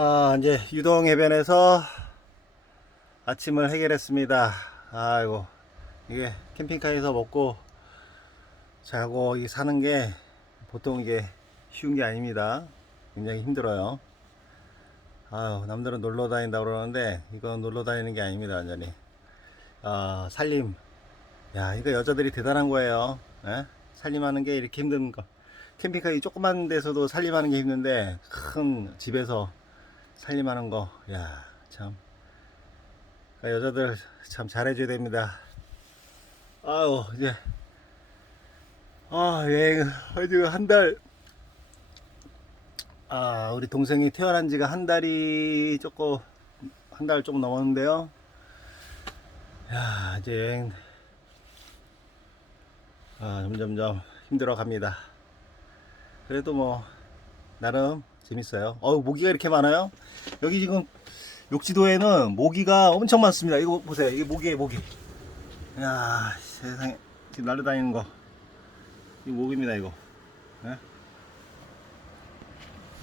아, 이제 유동 해변에서 아침을 해결했습니다. 아이고, 이게 캠핑카에서 먹고 자고 이 사는 게 보통 이게 쉬운 게 아닙니다. 굉장히 힘들어요. 아유, 남들은 놀러 다닌다 그러는데 이건 놀러 다니는 게 아닙니다, 완전히. 아, 살림. 야, 이거 여자들이 대단한 거예요. 예? 살림하는 게 이렇게 힘든 거. 캠핑카 이 조그만 데서도 살림하는 게 힘든데 큰 집에서 살림하는 거, 야, 참. 그러니까 여자들 참 잘해줘야 됩니다. 아유, 이제, 아, 여행, 아주 한 달, 아, 우리 동생이 태어난 지가 한 달이 조금, 한달 조금 넘었는데요. 야, 이제 여행, 아, 점점점 힘들어 갑니다. 그래도 뭐, 나름 재밌어요. 어우, 모기가 이렇게 많아요? 여기 지금 욕지도에는 모기가 엄청 많습니다. 이거 보세요. 이게 모기예요, 모기. 야 세상에. 지금 날아다니는 거. 이 모기입니다, 이거. 예?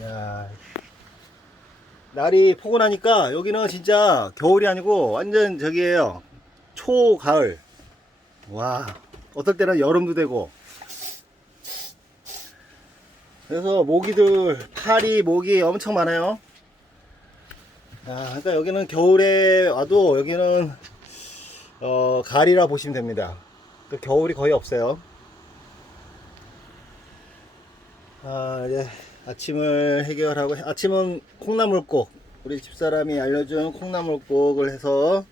야 날이 포근하니까 여기는 진짜 겨울이 아니고 완전 저기에요. 초가을. 와. 어떨 때는 여름도 되고. 그래서 모기들 파리 모기 엄청 많아요. 아, 그러니까 여기는 겨울에 와도 여기는 어, 가을이라 보시면 됩니다. 그 겨울이 거의 없어요. 아, 이제 아침을 해결하고 아침은 콩나물국 우리 집사람이 알려준 콩나물국을 해서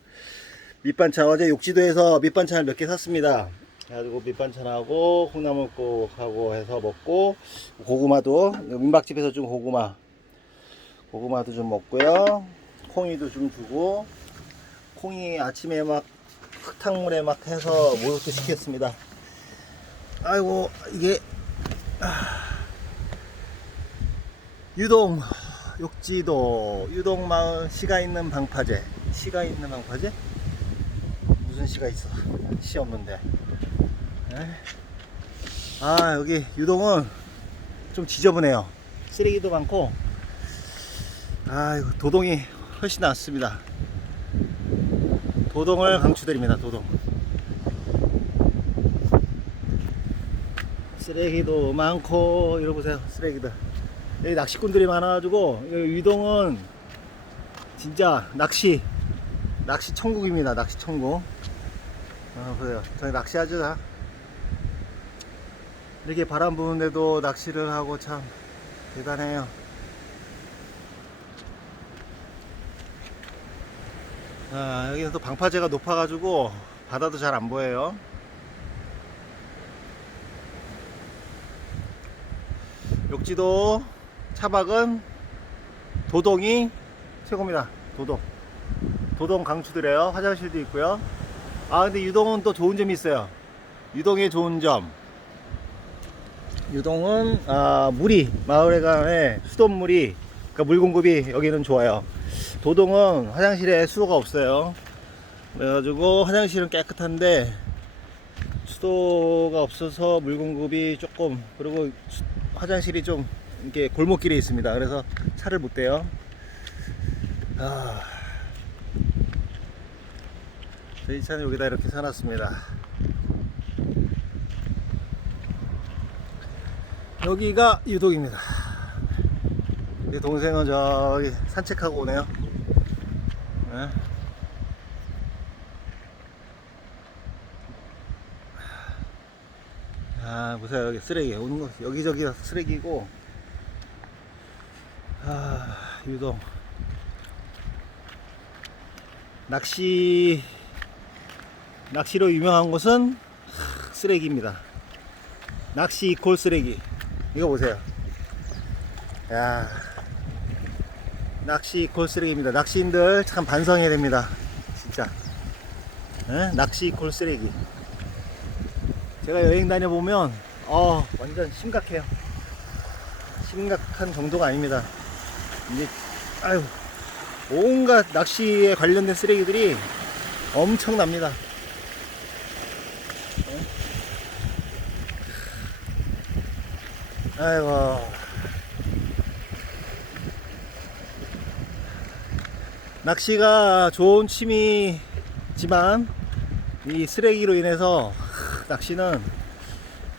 밑반찬 어제 욕지도에서 밑반찬을 몇 개 샀습니다. 그래가지고 밑반찬하고 콩나물국하고 해서 먹고 고구마도 민박집에서 준 고구마. 고구마도 좀 먹고요. 콩이도 좀 주고 콩이 아침에 막 흙탕물에 막 해서 목욕도 시켰습니다. 아이고 이게 아, 유동 욕지도 유동마을 시가 있는 방파제 시가 있는 방파제 시가 있어. 시 없는데. 에? 아 여기 유동은 좀 지저분해요. 쓰레기도 많고. 아 도동이 훨씬 낫습니다. 도동을 강추드립니다 도동. 쓰레기도 많고 이러 보세요 쓰레기들. 여기 낚시꾼들이 많아가지고 여기 유동은 진짜 낚시 낚시 천국입니다 낚시 천국 아 그래요 저희 낚시하죠 다. 이렇게 바람 부는데도 낚시를 하고 참 대단해요. 아, 여기는 또 방파제가 높아가지고 바다도 잘 안 보여요. 욕지도 차박은 도동이 최고입니다. 도동. 도동 강추드려요. 화장실도 있고요. 아, 근데 유동은 또 좋은 점이 있어요. 유동의 좋은 점. 유동은 아, 물이 마을에 간에 수돗물이 그러니까 물 공급이 여기는 좋아요. 도동은 화장실에 수도가 없어요. 그래가지고 화장실은 깨끗한데 수도가 없어서 물 공급이 조금 그리고 수- 화장실이 좀 이렇게 골목길에 있습니다. 그래서 차를 못 대요. 아, 저희 차는 여기다 이렇게 사놨습니다. 여기가 유독입니다. 내 동생은 저기 산책하고 오네요. 네. 아, 보세요. 여기 쓰레기. 오는 거, 여기저기 다 쓰레기고. 아, 유독. 낚시, 낚시로 유명한 곳은 하, 쓰레기입니다. 낚시 이콜 쓰레기. 이거 보세요. 야 낚시 이콜 쓰레기입니다. 낚시인들 참 반성해야 됩니다. 진짜. 에? 낚시 이콜 쓰레기. 제가 여행 다녀보면, 어, 완전 심각해요. 심각한 정도가 아닙니다. 이제, 아유, 온갖 낚시에 관련된 쓰레기들이 엄청납니다. 아이고. 낚시가 좋은 취미지만 이 쓰레기로 인해서 하, 낚시는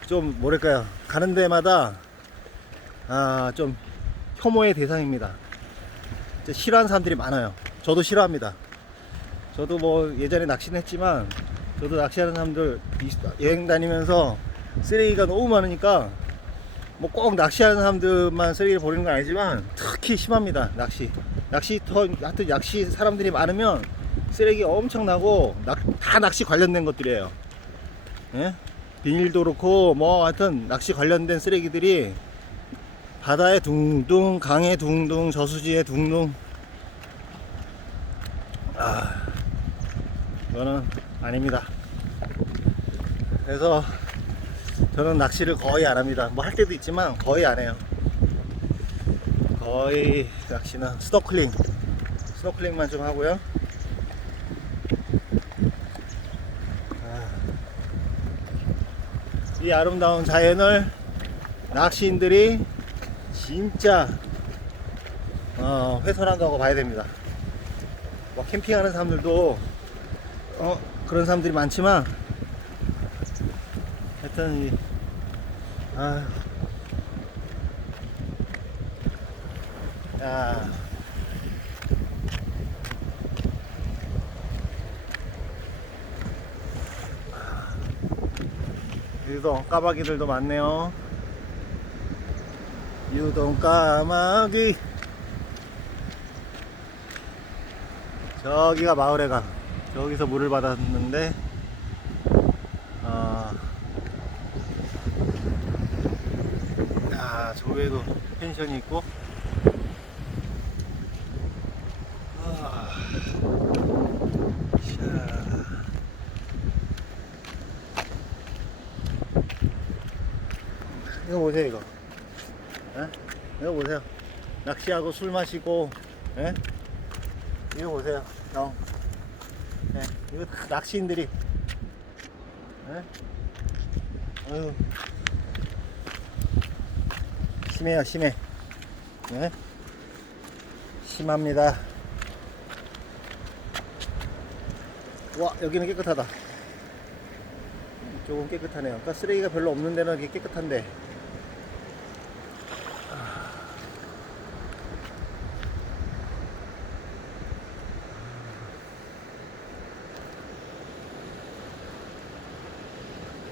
좀 뭐랄까요 가는 데마다 아 좀 혐오의 대상입니다. 싫어하는 사람들이 많아요. 저도 싫어합니다. 저도 뭐 예전에 낚시는 했지만 저도 낚시하는 사람들 이- 여행 다니면서 쓰레기가 너무 많으니까 뭐 꼭 낚시하는 사람들만 쓰레기를 버리는 건 아니지만 특히 심합니다 낚시. 낚시터 하여튼 낚시 사람들이 많으면 쓰레기 엄청 나고 낚- 다 낚시 관련된 것들이에요. 예? 비닐도 그렇고 뭐 하여튼 낚시 관련된 쓰레기들이 바다에 둥둥 강에 둥둥 저수지에 둥둥. 아 이거는 아닙니다 그래서 저는 낚시를 거의 안 합니다. 뭐 할 때도 있지만 거의 안 해요. 거의 낚시는 스노클링, 스노클링만 좀 하고요. 아, 이 아름다운 자연을 낚시인들이 진짜 어, 훼손한다고 봐야 됩니다. 뭐 캠핑하는 사람들도 어, 그런 사람들이 많지만 하여튼 이, 아, 야, 유동 까마귀들도 많네요. 유동 까마귀. 저기가 마을에 가. 저기서 물을 받았는데, 아. 야, 저 위에도 펜션이 있고. 아, 자. 이거 보세요, 이거. 예? 이거 보세요. 낚시하고 술 마시고, 예? 이거 보세요, 형. 예, 이거 다 낚시인들이. 예? 어휴. 심해요 심해 네? 심합니다 와 여기는 깨끗하다 이쪽은 깨끗하네요 아까 쓰레기가 별로 없는 데는 이렇게 깨끗한데